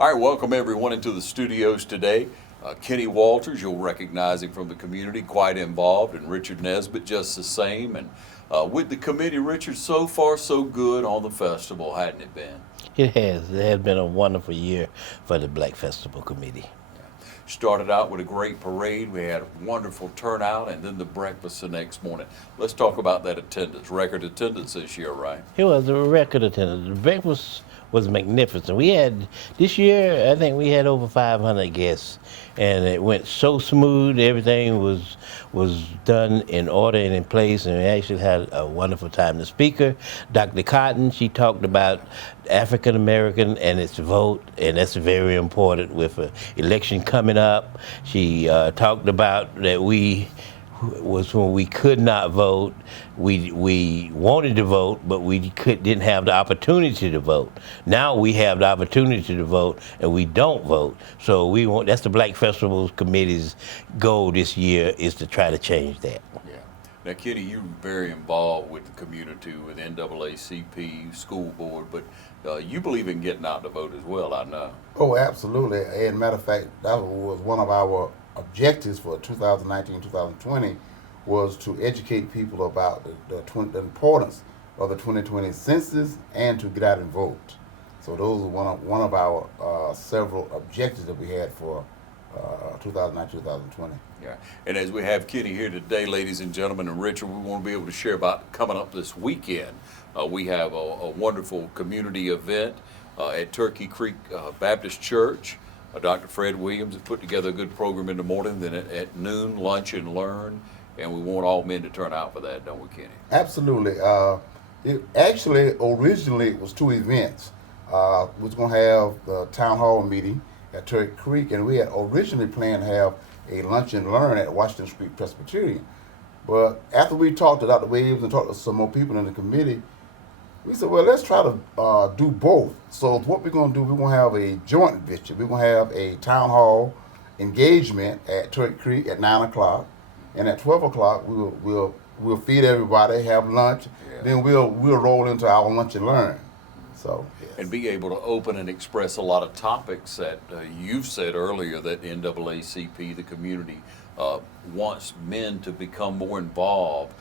All right, welcome everyone into the studios today. Kenny Walters, you'll recognize him from the community, quite involved, and Richard Nesbitt, just the same. And with the committee, Richard, so far so good on the festival, hadn't it been? It has. It has been a wonderful year for the Black Festival Committee. Started out with a great parade. We had a wonderful turnout, and then the breakfast the next morning. Let's talk about that attendance, record attendance this year, right? It was a record attendance. The breakfast was magnificent. We had, this year, I think we had over 500 guests, and it went so smooth. Everything was done in order and in place, and we actually had a wonderful time. The speaker, Dr. Cotton, she talked about African American and its vote, and that's very important with an election coming up. She talked about that was when we could not vote. We wanted to vote, but we didn't have the opportunity to vote. Now we have the opportunity to vote, and we don't vote. So that's the Black Festival Committee's goal this year, is to try to change that. Yeah. Now, Kenny, you're very involved with the community, with NAACP, school board, but you believe in getting out to vote as well, I know. Oh, absolutely. And matter of fact, that was one of our objectives for 2019-2020 was to educate people about the importance of the 2020 census and to get out and vote. So those are one of our several objectives that we had for 2019-2020. Yeah, and as we have Kenny here today, ladies and gentlemen, and Richard, we want to be able to share about coming up this weekend. We have a wonderful community event at Turkey Creek Baptist Church. Dr. Fred Williams has put together a good program in the morning, then at noon, lunch and learn, and we want all men to turn out for that, don't we, Kenny? Absolutely. It actually, originally, it was two events. We was going to have the town hall meeting at Turkey Creek, and we had originally planned to have a lunch and learn at Washington Street Presbyterian. But after we talked to Dr. Williams and talked to some more people in the committee, we said, well, let's try to do both. So what we're going to do, we're going to have a joint venture. We're going to have a town hall engagement at Turkey Creek at 9 o'clock. And at 12 o'clock, we'll feed everybody, have lunch. Yeah. Then we'll roll into our lunch and learn. So, yes. And be able to open and express a lot of topics that you've said earlier that NAACP, the community, wants men to become more involved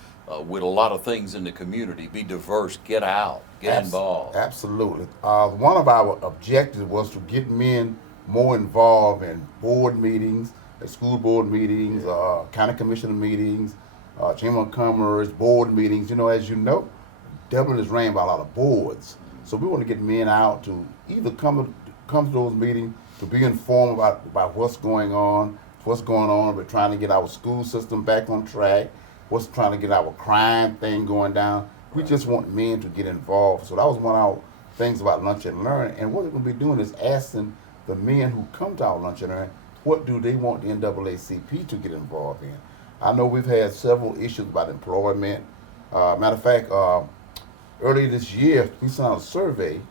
with a lot of things in the community. Be diverse, get out, get involved. Absolutely. One of our objectives was to get men more involved in board meetings, school board meetings, county commission meetings, chamber of commerce, board meetings. You know, as you know, Dublin is ran by a lot of boards. So we want to get men out to either come to those meetings to be informed about what's going on. We're trying to get our school system back on track. What's trying to get our crime thing going down. We just want men to get involved. So that was one of our things about Lunch and Learn. And what we're going to be doing is asking the men who come to our Lunch and Learn, what do they want the NAACP to get involved in? I know we've had several issues about employment. Matter of fact, earlier this year, we sent out a survey,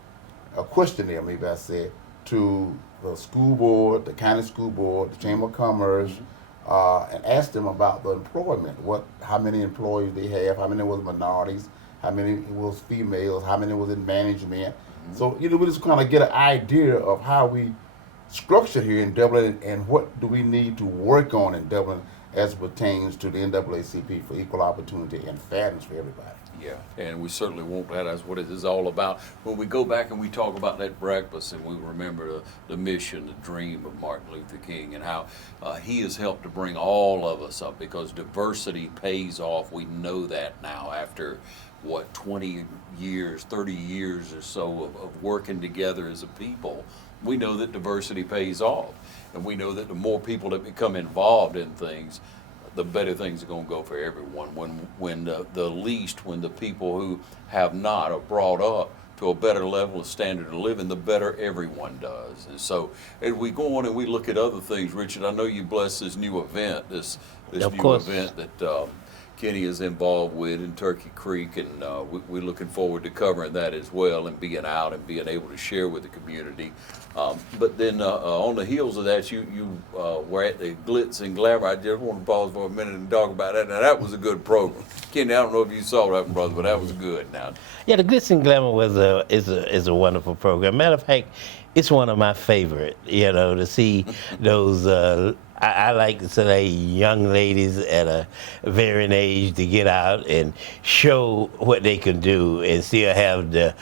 a questionnaire, maybe I said, to the school board, the county school board, the chamber of commerce, and asked them about the employment, how many employees they have, how many was minorities, how many was females, how many was in management. So, we just kind of get an idea of how we structure here in Dublin and what do we need to work on in Dublin as pertains to the NAACP for equal opportunity and fairness for everybody. Yeah, and we certainly want that. That's what it is all about. When we go back and we talk about that breakfast and we remember the mission, the dream of Martin Luther King and how he has helped to bring all of us up, because diversity pays off. We know that now after, 20 years, 30 years or so of working together as a people. We know that diversity pays off. And we know that the more people that become involved in things, the better things are going to go for everyone. When the people who have not are brought up to a better level of standard of living, the better everyone does. And so as we go on and we look at other things, Richard, I know you bless this new event, this new event that Kenny is involved with in Turkey Creek, and we're looking forward to covering that as well and being out and being able to share with the community. But then on the heels of that, you were at the Glitz and Glamour. I just want to pause for a minute and talk about that. Now, that was a good program. Kenny, I don't know if you saw that one, brother, but that was good. Now, Yeah, the Glitz and Glamour is a wonderful program. Matter of fact, it's one of my favorite. You know, to see those. I like to say young ladies at a varying age to get out and show what they can do and still have the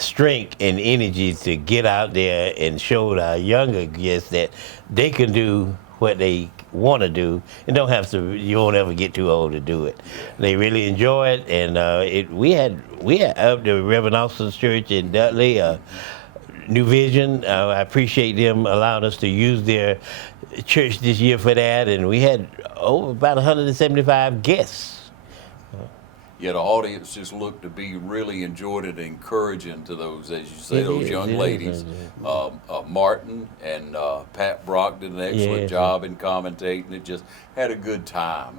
strength and energy to get out there and show our younger guests that they can do what they want to do and don't have to. You won't ever get too old to do it. They really enjoy it, and we had up the Reverend Austin's Church in Dudley. New Vision. I appreciate them allowing us to use their church this year for that, and we had about 175 guests. yeah, the audience just looked to be really enjoyed it, encouraging to those, as you say, those young ladies. Martin and Pat Brock did an excellent job in commentating. It just had a good time.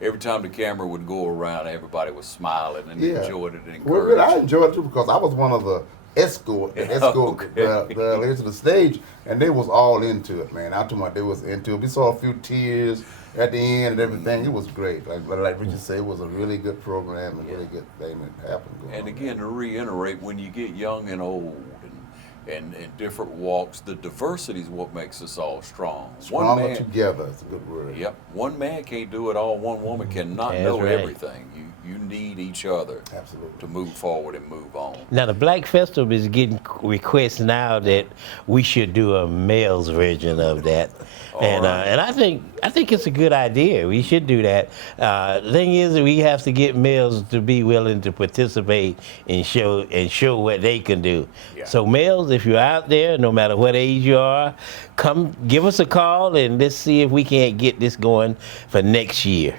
Every time the camera would go around, everybody was smiling and enjoyed it and encouraged. Well, I enjoyed it too because I was one of the escort the ladies to the stage, and they was all into it, man. I told my they was into it. We saw a few tears at the end and everything. It was great. Like Richard said, it was a really good program and really good thing that happened. And again, to reiterate, when you get young and old and different walks, the diversity is what makes us all strong. Stronger together, it's a good word. Yep. One man can't do it all. One woman cannot know everything. You need each other to move forward and move on. Now the Black Festival is getting requests now that we should do a male's version of that, and I think it's a good idea. We should do that. The thing is that we have to get males to be willing to participate and show what they can do. Yeah. So males, if you're out there, no matter what age you are, come give us a call and let's see if we can't get this going for next year.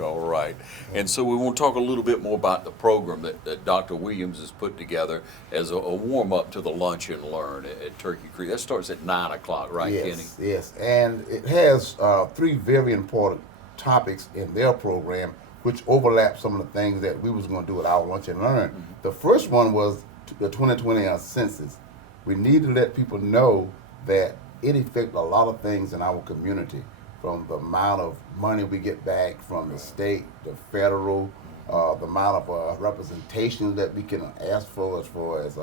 All right. And so we want to talk a little bit more about the program that Dr. Williams has put together as a warm-up to the Lunch and Learn at Turkey Creek. That starts at 9 o'clock, right, Kenny? Yes, and it has 3 very important topics in their program which overlap some of the things that we was going to do at our Lunch and Learn. Mm-hmm. The first one was the 2020 census. We need to let people know that it affects a lot of things in our community, from the amount of money we get back from the state, the federal, the amount of representation that we can ask for as far as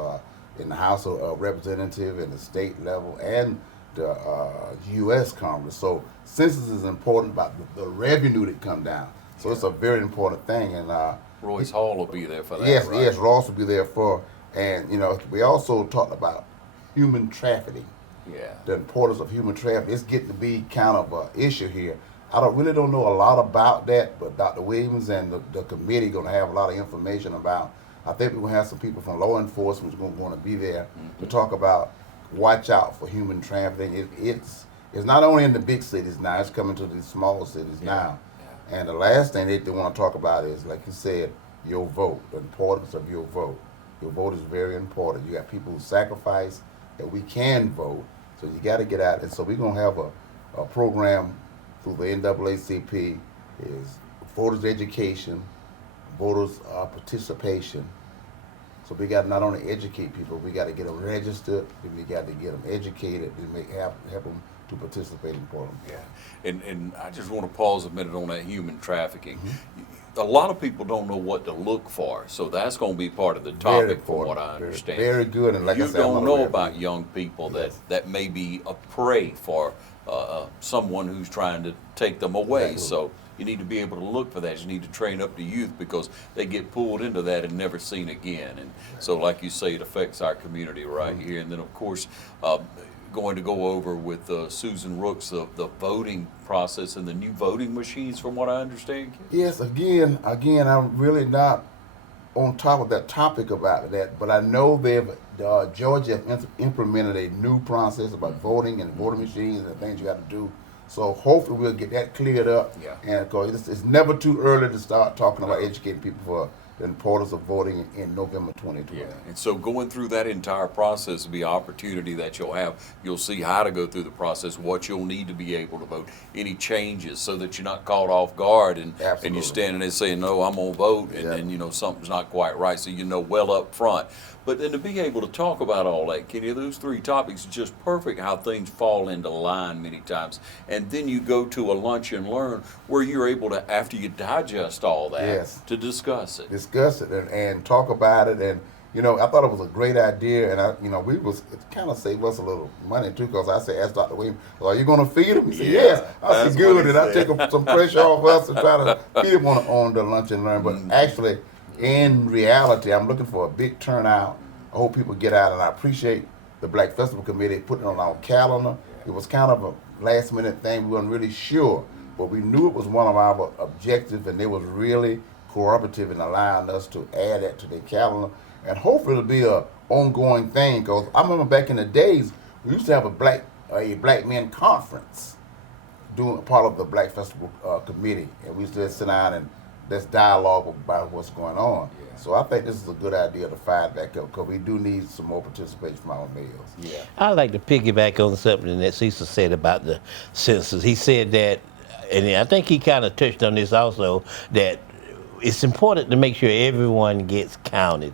in the House of Representatives and the state level and the U.S. Congress. So census is important about the revenue that come down. So it's a very important thing. And Royce Hall will be there for that, yes, right? Yes, Ross will be there for. And, we also talked about human trafficking. Yeah. The importance of human trafficking. It's getting to be kind of an issue here. I really don't know a lot about that, but Dr. Williams and the committee going to have a lot of information about. I think we're going to have some people from law enforcement who's going to want to be there to talk about watch out for human trafficking. It's not only in the big cities now, it's coming to the small cities now. Yeah. And the last thing they want to talk about is, like you said, your vote, the importance of your vote. Your vote is very important. You got people who sacrifice that we can vote. So you got to get out. And so we're going to have a program through the NAACP is voters education, voters participation. So we got to not only educate people, we got to get them registered, and we got to get them educated and help them to participate in programs. Yeah, and I just want to pause a minute on that human trafficking. Mm-hmm. A lot of people don't know what to look for, so that's going to be part of the topic, from what I understand. Very good, and like I said, you don't know about young people that may be a prey for someone who's trying to take them away. Exactly. So you need to be able to look for that. You need to train up the youth because they get pulled into that and never seen again. And so, like you say, it affects our community right here. And then, of course, going to go over with Susan Rooks the voting process and the new voting machines, from what I understand. Yes, again, I'm really not on top of that topic about that, but I know Georgia have implemented a new process about voting and voting machines and things you got to do. So hopefully we'll get that cleared up. Yeah. And because it's never too early to start talking about educating people for the importance of voting in November 2012. Yeah, and so going through that entire process will be an opportunity that you'll have. You'll see how to go through the process, what you'll need to be able to vote, any changes, so that you're not caught off guard and you're standing there saying, no, I'm gonna vote, and then, you know, something's not quite right, so you know well up front. But then to be able to talk about all that, Kenny, those three topics are just perfect how things fall into line many times. And then you go to a lunch and learn where you're able to, after you digest all that, to discuss it. Discuss it and talk about it. And, you know, I thought it was a great idea. And, it kind of saved us a little money, too, because I said, ask Dr. Williams, are you going to feed him? He said, yes. I said, good. And I take some pressure off us to try to feed him on the lunch and learn. But actually, in reality, I'm looking for a big turnout. I hope people get out, and I appreciate the Black Festival Committee putting it on our calendar. It was kind of a last-minute thing. We weren't really sure, but we knew it was one of our objectives, and they was really cooperative in allowing us to add that to their calendar. And hopefully it'll be an ongoing thing, because I remember back in the days, we used to have a black men conference doing a part of the Black Festival Committee, and we used to sit down and let's dialogue about what's going on. Yeah. So I think this is a good idea to fire it back up, because we do need some more participation from our mayors. Yeah. I'd like to piggyback on something that Cecil said about the census. He said that, and I think he kind of touched on this also, that it's important to make sure everyone gets counted.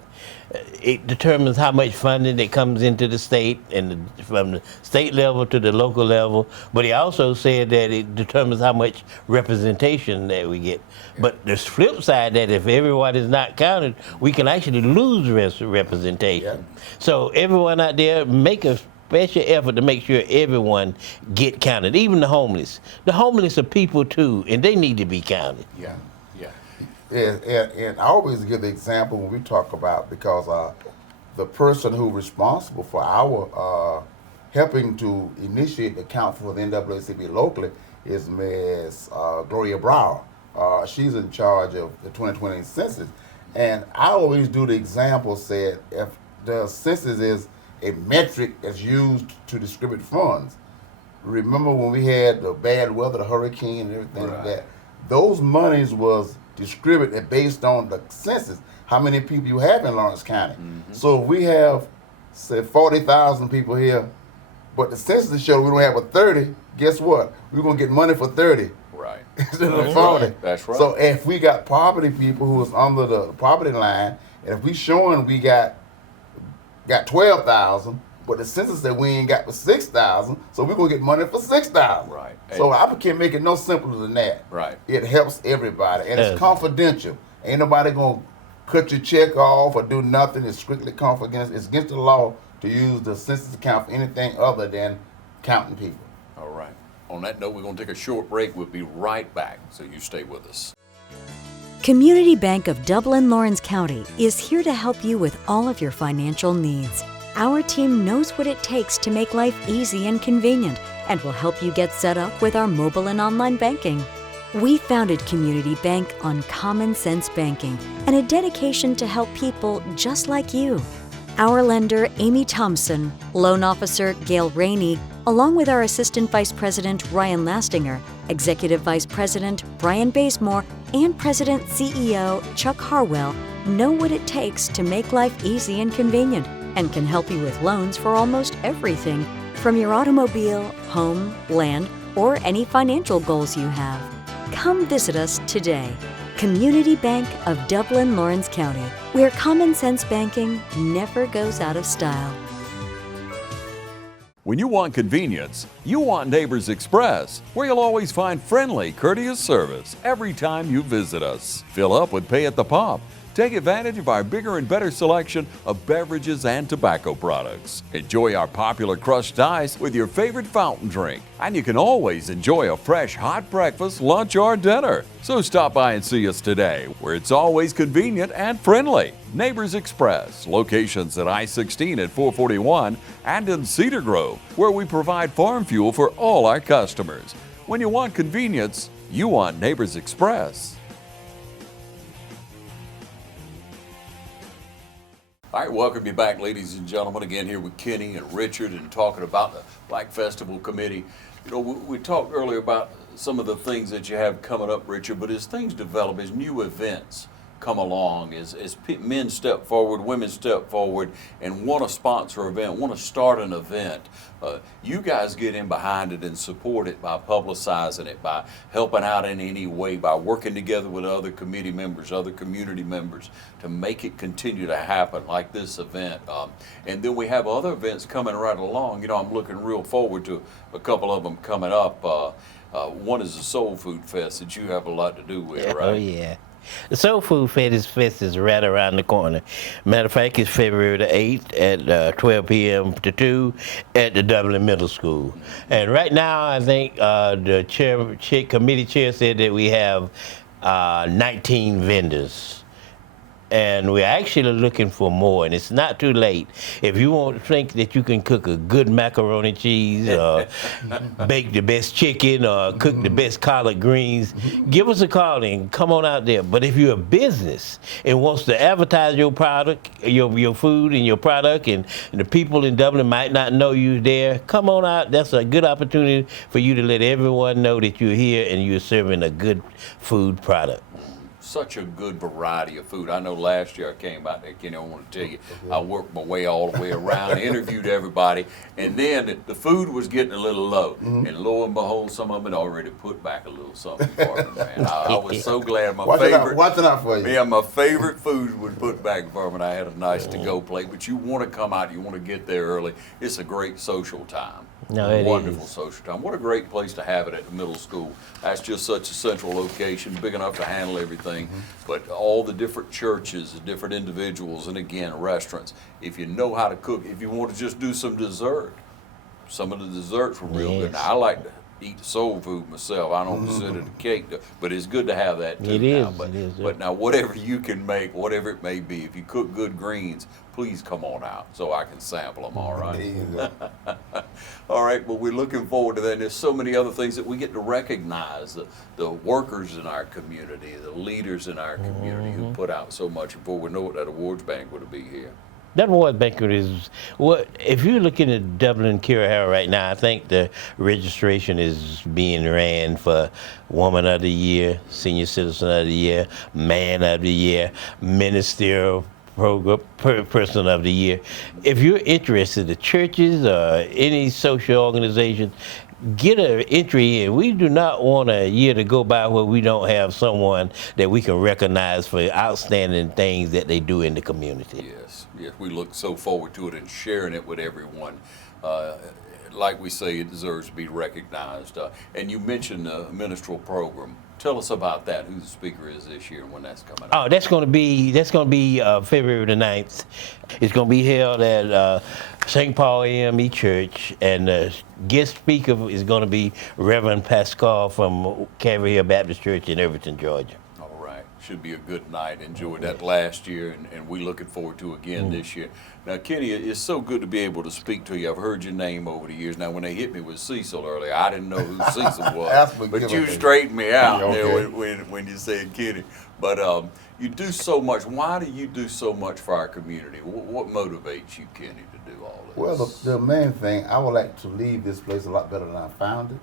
It determines how much funding that comes into the state, and from the state level to the local level. But he also said that it determines how much representation that we get. But the flip side, that if everyone is not counted, we can actually lose representation. So everyone out there, make a special effort to make sure everyone get counted, even the homeless. The homeless are people too, and they need to be counted. And I always give the example when we talk about, because the person who's responsible for our helping to initiate the count for the NAACP locally is Ms. Gloria Brower. She's in charge of the 2020 census. And I always do the example, said, if the census is a metric that's used to distribute funds, remember when we had the bad weather, the hurricane and everything like that, those monies was distributed based on the census, how many people you have in Lawrence County. So if we have, say, 40,000 people here, but the census shows we don't have a 30, guess what? We're going to get money for 30. Right. Instead of 40. That's right. So if we got poverty people who is under the poverty line, and if we showing we got 12,000, but the census said we ain't got for 6,000, so we're going to get money for 6,000. Right. So I can't make it no simpler than that. Right. It helps everybody, and it's confidential. Ain't nobody going to cut your check off or do nothing. It's strictly confidential. It's against the law to use the census account for anything other than counting people. All right. On that note, we're going to take a short break. We'll be right back, so you stay with us. Community Bank of Dublin-Lawrence County is here to help you with all of your financial needs. Our team knows what it takes to make life easy and convenient, and will help you get set up with our mobile and online banking. We founded Community Bank on common sense banking and a dedication to help people just like you. Our lender, Amy Thompson, loan officer, Gail Rainey, along with our Assistant Vice President, Ryan Lastinger, Executive Vice President, Brian Bazemore, and President CEO, Chuck Harwell, know what it takes to make life easy and convenient, and can help you with loans for almost everything, from your automobile, home, land, or any financial goals you have. Come visit us today. Community Bank of Dublin-Lawrence County, where common sense banking never goes out of style. When you want convenience, you want Neighbors Express, where you'll always find friendly, courteous service every time you visit us. Fill up with Pay at the Pump. Take advantage of our bigger and better selection of beverages and tobacco products. Enjoy our popular crushed ice with your favorite fountain drink. And you can always enjoy a fresh hot breakfast, lunch, or dinner. So stop by and see us today, where it's always convenient and friendly. Neighbors Express, locations at I-16 at 441 and in Cedar Grove, where we provide farm fuel for all our customers. When you want convenience, you want Neighbors Express. All right, welcome you back, ladies and gentlemen. Again, here with Kenny and Richard, and talking about the Black Festival Committee. You know, we talked earlier about some of the things that you have coming up, Richard, but as things develop, as new events come along, as men step forward, women step forward, and want to sponsor an event, want to start an event, you guys get in behind it and support it by publicizing it, by helping out in any way, by working together with other committee members, other community members to make it continue to happen like this event. And then we have other events coming right along. You know, I'm looking real forward to a couple of them coming up. One is the Soul Food Fest that you have a lot to do with, right? Oh, yeah. The Soul Food Fest is right around the corner. Matter of fact, it's February the 8th at 12 p.m. to 2 at the Dublin Middle School. And right now, I think the committee chair said that we have 19 vendors. And we're actually looking for more, and it's not too late. If you want to think that you can cook a good macaroni cheese, or bake the best chicken, or cook the best collard greens, give us a call and come on out there. But if you're a business and wants to advertise your product, your food and your product, and the people in Dublin might not know you there, come on out. That's a good opportunity for you to let everyone know that you're here and you're serving a good food product. Such a good variety of food. I know last year I came out there, Kenny, I want to tell you, I worked my way all the way around, interviewed everybody, and then the food was getting a little low. And lo and behold, some of them had already put back a little something for me, man. I was so glad. Watching out for you. Yeah, my favorite food was put back for me, and I had a nice to-go plate. But you want to come out, you want to get there early. It's a great social time. No, it Wonderful is. social time. What a great place to have it at the middle school. That's just such a central location, big enough to handle everything. But all the different churches, the different individuals, and again, restaurants. If you know how to cook, if you want to just do some dessert, some of the desserts were real good. Now, I like to eat soul food myself. I don't consider the cake, but it's good to have that too. It now. is. But, it is. but now, whatever you can make, whatever it may be, if you cook good greens, please come on out so I can sample them. All right. There you go. All right, well, we're looking forward to that. And there's so many other things that we get to recognize, the workers in our community, the leaders in our community who put out so much before we know it, that awards banquet will be here. That award banquet is what, if you're looking at Dublin Currahara right now, I think the registration is being ran for Woman of the Year, Senior Citizen of the Year, Man of the Year, Ministerial Program Person of the Year. If you're interested, the churches or any social organization, get an entry in. We do not want a year to go by where we don't have someone that we can recognize for outstanding things that they do in the community. Yes, we look so forward to it and sharing it with everyone. Like we say, it deserves to be recognized. And you mentioned the minstrel program. Tell us about that, who the speaker is this year and when that's coming up. Oh, that's going to be February the 9th. It's going to be held at St. Paul AME Church, and the guest speaker is going to be Reverend Pascal from Calvary Hill Baptist Church in Irvington, Georgia. All right. Should be a good night. Enjoyed that last year, and we're looking forward to again this year. Now, Kenny, it's so good to be able to speak to you. I've heard your name over the years. Now, when they hit me with Cecil earlier, I didn't know who Cecil was. But you straightened me out there when you said Kenny. But you do so much. Why do you do so much for our community? What motivates you, Kenny, to do all this? Well, the main thing, I would like to leave this place a lot better than I found it.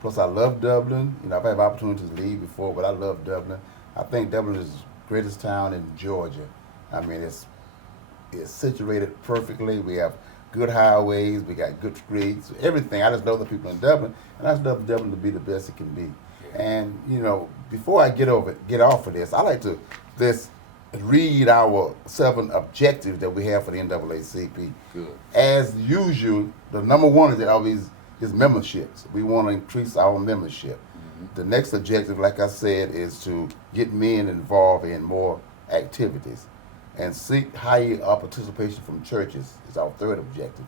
Plus, I love Dublin. You know, I've had opportunities to leave before, but I love Dublin. I think Dublin is the greatest town in Georgia. I mean, it's situated perfectly. We have good highways. We got good streets. Everything. I just love the people in Dublin, and I just love Dublin to be the best it can be. And you know, before I get off of this, I like to just read our 7 objectives that we have for the NAACP. Good. As usual, the number one is memberships. We want to increase our membership. The next objective, like I said, is to get men involved in more activities and seek higher participation from churches is our third objective.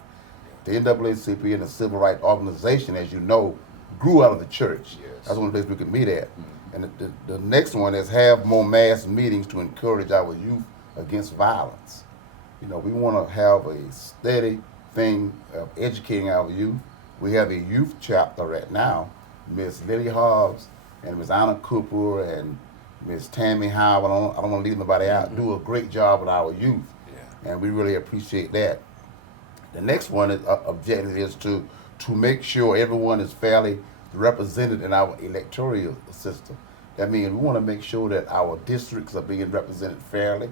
The NAACP and the Civil Rights Organization, as you know, grew out of the church. Yes. That's one of the places we can meet at. And the next one is have more mass meetings to encourage our youth against violence. You know, we want to have a steady thing of educating our youth. We have a youth chapter right now. Miss Lily Hobbs and Miss Anna Cooper and Miss Tammy Howard, I don't want to leave nobody out, do a great job with our youth. Yeah. And we really appreciate that. The next one is objective is to make sure everyone is fairly represented in our electoral system. That means we want to make sure that our districts are being represented fairly.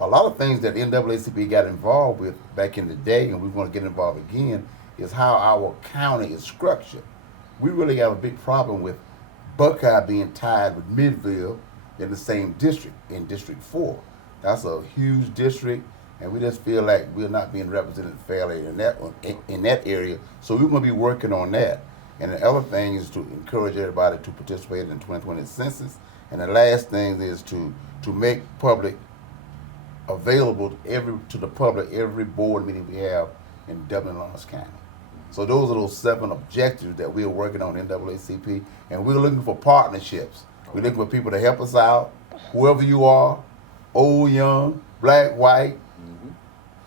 A lot of things that NAACP got involved with back in the day, and we want to get involved again, is how our county is structured. We really have a big problem with Buckeye being tied with Midville in the same district, in District 4. That's a huge district, and we just feel like we're not being represented fairly in that area. So we're going to be working on that. And the other thing is to encourage everybody to participate in the 2020 census. And the last thing is to make public available to the public every board meeting we have in Dublin, Lawrence County. So those are those 7 objectives that we are working on in NAACP, and we're looking for partnerships. We're looking for people to help us out, whoever you are, old, young, black, white,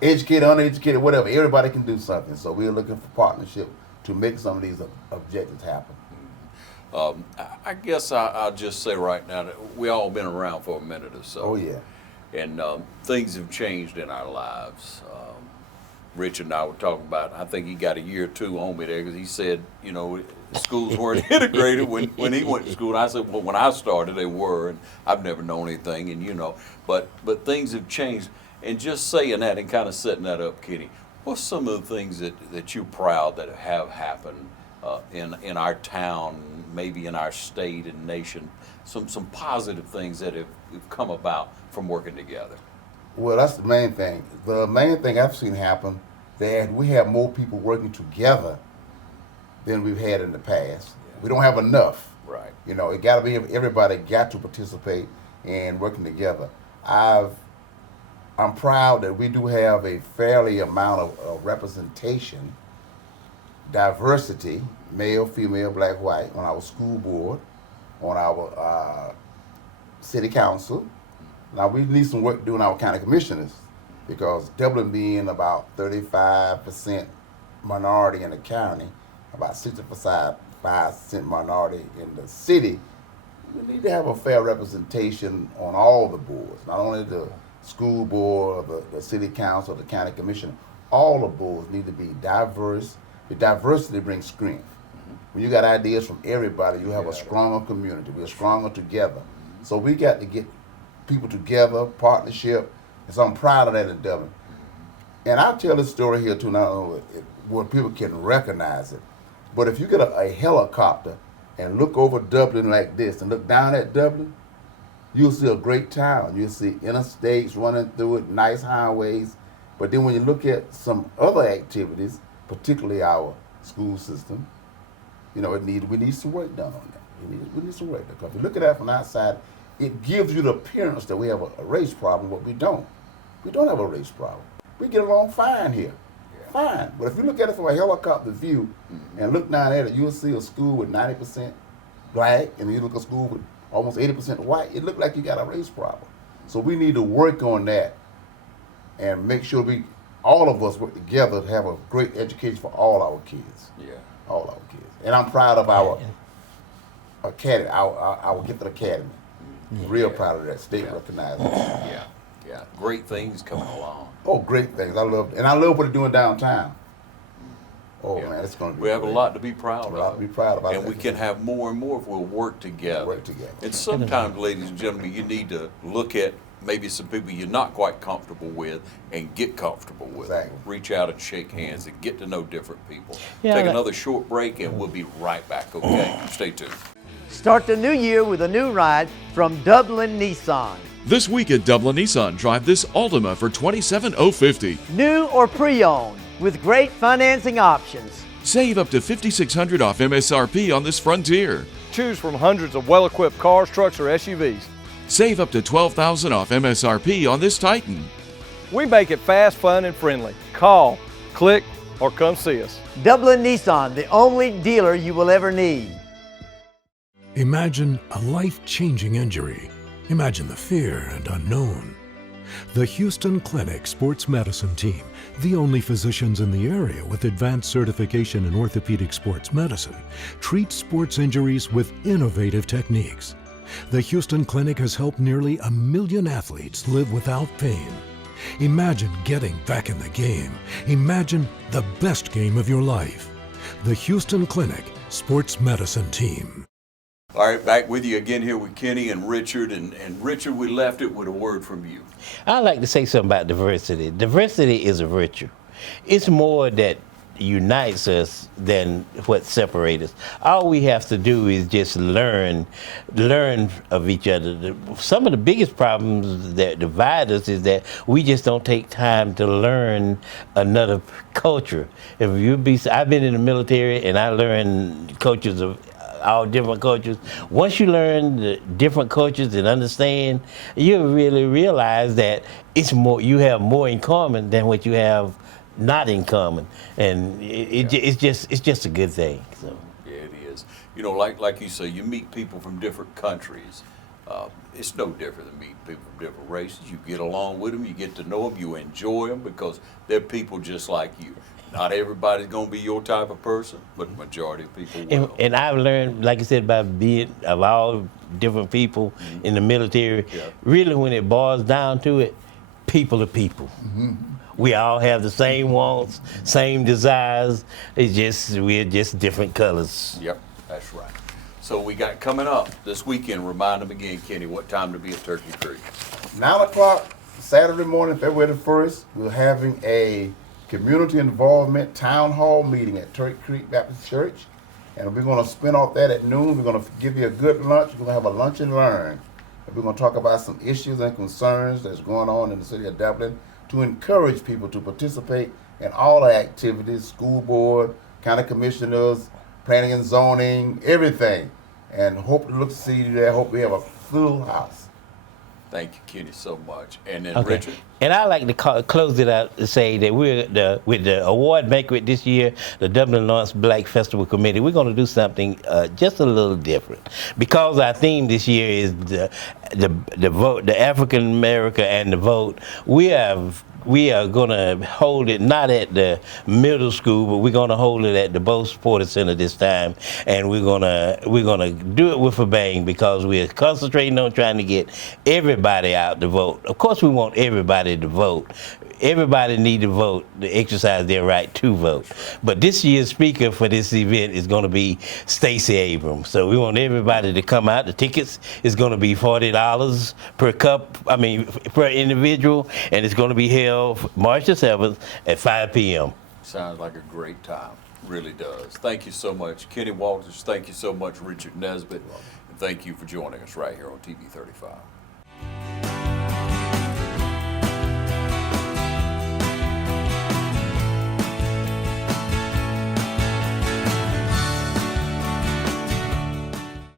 educated, uneducated, whatever. Everybody can do something. So we're looking for partnership to make some of these objectives happen. I guess I'll just say right now that we all been around for a minute or so. Oh, yeah. And things have changed in our lives. Rich and I were talking about, I think he got a year or two on me there because he said, you know, schools weren't integrated when he went to school. And I said, well, when I started, they were, and I've never known anything, and you know, but things have changed. And just saying that and kind of setting that up, Kenny, what's some of the things that you're proud that have happened in our town, maybe in our state and nation, some positive things that have come about from working together? Well, that's the main thing. The main thing I've seen happen, that we have more people working together than we've had in the past. Yeah. We don't have enough. Right. You know, it got to be, everybody got to participate in working together. I'm proud that we do have a fairly amount of representation, diversity, male, female, black, white, on our school board, on our city council. Now we need some work doing our county commissioners, because Dublin being about 35% minority in the county, about 65% minority in the city, we need to have a fair representation on all the boards, not only the school board, or the city council, the county commission. All the boards need to be diverse. The diversity brings strength. When you got ideas from everybody, you have a stronger community. We're stronger together. So we got to get people together, partnership, and so I'm proud of that in Dublin. And I'll tell this story here too, not only where people can recognize it, but if you get a helicopter and look over Dublin like this and look down at Dublin, you'll see a great town. You'll see interstates running through it, nice highways. But then when you look at some other activities, particularly our school system, you know, we need some work done on that. We need some work done. Because if you look at that from outside, it gives you the appearance that we have a race problem, but we don't. We don't have a race problem. We get along fine here. Fine. But if you look at it from a helicopter view and look down at it, you'll see a school with 90% black, and you look at a school with almost 80% white. It looked like you got a race problem. So we need to work on that and make sure all of us work together to have a great education for all our kids. Yeah. All our kids. And I'm proud of our academy, our gifted academy. Real proud of that. State recognized. Yeah. Great things coming along. Oh, great things. I love it. And I love what they're doing downtown. Oh, man, it's going to be We have great. a lot to be proud of. A lot to be proud of. And we can have more and more if we'll work together. Work together. And sometimes, ladies and gentlemen, you need to look at maybe some people you're not quite comfortable with and get comfortable with. Exactly. Reach out and shake hands and get to know different people. Yeah, Take another short break and we'll be right back, okay? Stay tuned. Start the new year with a new ride from Dublin Nissan. This week at Dublin Nissan, drive this Altima for $27,050. New or pre-owned with great financing options. Save up to $5,600 off MSRP on this Frontier. Choose from hundreds of well-equipped cars, trucks, or SUVs. Save up to $12,000 off MSRP on this Titan. We make it fast, fun, and friendly. Call, click, or come see us. Dublin Nissan, the only dealer you will ever need. Imagine a life-changing injury. Imagine the fear and unknown. The Houston Clinic Sports Medicine Team, the only physicians in the area with advanced certification in orthopedic sports medicine, treats sports injuries with innovative techniques. The Houston Clinic has helped nearly 1 million athletes live without pain. Imagine getting back in the game. Imagine the best game of your life. The Houston Clinic Sports Medicine Team. All right, back with you again here with Kenny and Richard. And Richard, we left it with a word from you. I like to say something about diversity. Diversity is a virtue. It's more that unites us than what separates us. All we have to do is just learn of each other. Some of the biggest problems that divide us is that we just don't take time to learn another culture. I've been in the military and I learned cultures of all different cultures. Once you learn the different cultures and understand, you really realize that you have more in common than what you have not in common, and it's just a good thing. So. Yeah, it is. You know, like you say, you meet people from different countries. It's no different than meeting people from different races. You get along with them, you get to know them, you enjoy them because they're people just like you. Not everybody's going to be your type of person, but the majority of people will. And I've learned, like I said, about being of all different people in the military. Yeah. Really, when it boils down to it, people are people. We all have the same wants, same desires. We're just different colors. Yep, that's right. So we got coming up this weekend. Remind them again, Kenny, what time to be at Turkey Creek. 9 o'clock Saturday morning, February the 1st. We're having a community involvement town hall meeting at Turkey Creek Baptist Church, and we're going to spin off that at noon. We're going to give you a good lunch. We're going to have a lunch and learn. And we're going to talk about some issues and concerns that's going on in the city of Dublin to encourage people to participate in all the activities, school board, county commissioners, planning and zoning, everything. And hope to see you there. Hope we have a full house. Thank you, Kenny, so much. And then Okay. Richard. And I like to close it out to say that with the award banquet this year, the Dublin Lawrence Black Festival Committee, we're going to do something just a little different. Because our theme this year is the vote, the African America and the vote. We are going to hold it not at the middle school, but we're going to hold it at the Bose Porter Center this time, and we're gonna do it with a bang because we're concentrating on trying to get everybody out to vote. Of course, we want everybody to vote. Everybody need to vote to exercise their right to vote. But this year's speaker for this event is going to be Stacey Abrams. So we want everybody to come out. The tickets is going to be $40 per individual, and it's going to be held March the 7th at 5 p.m. Sounds like a great time. Really does. Thank you so much, Kenny Walters. Thank you so much, Richard Nesbitt. And thank you for joining us right here on TV 35.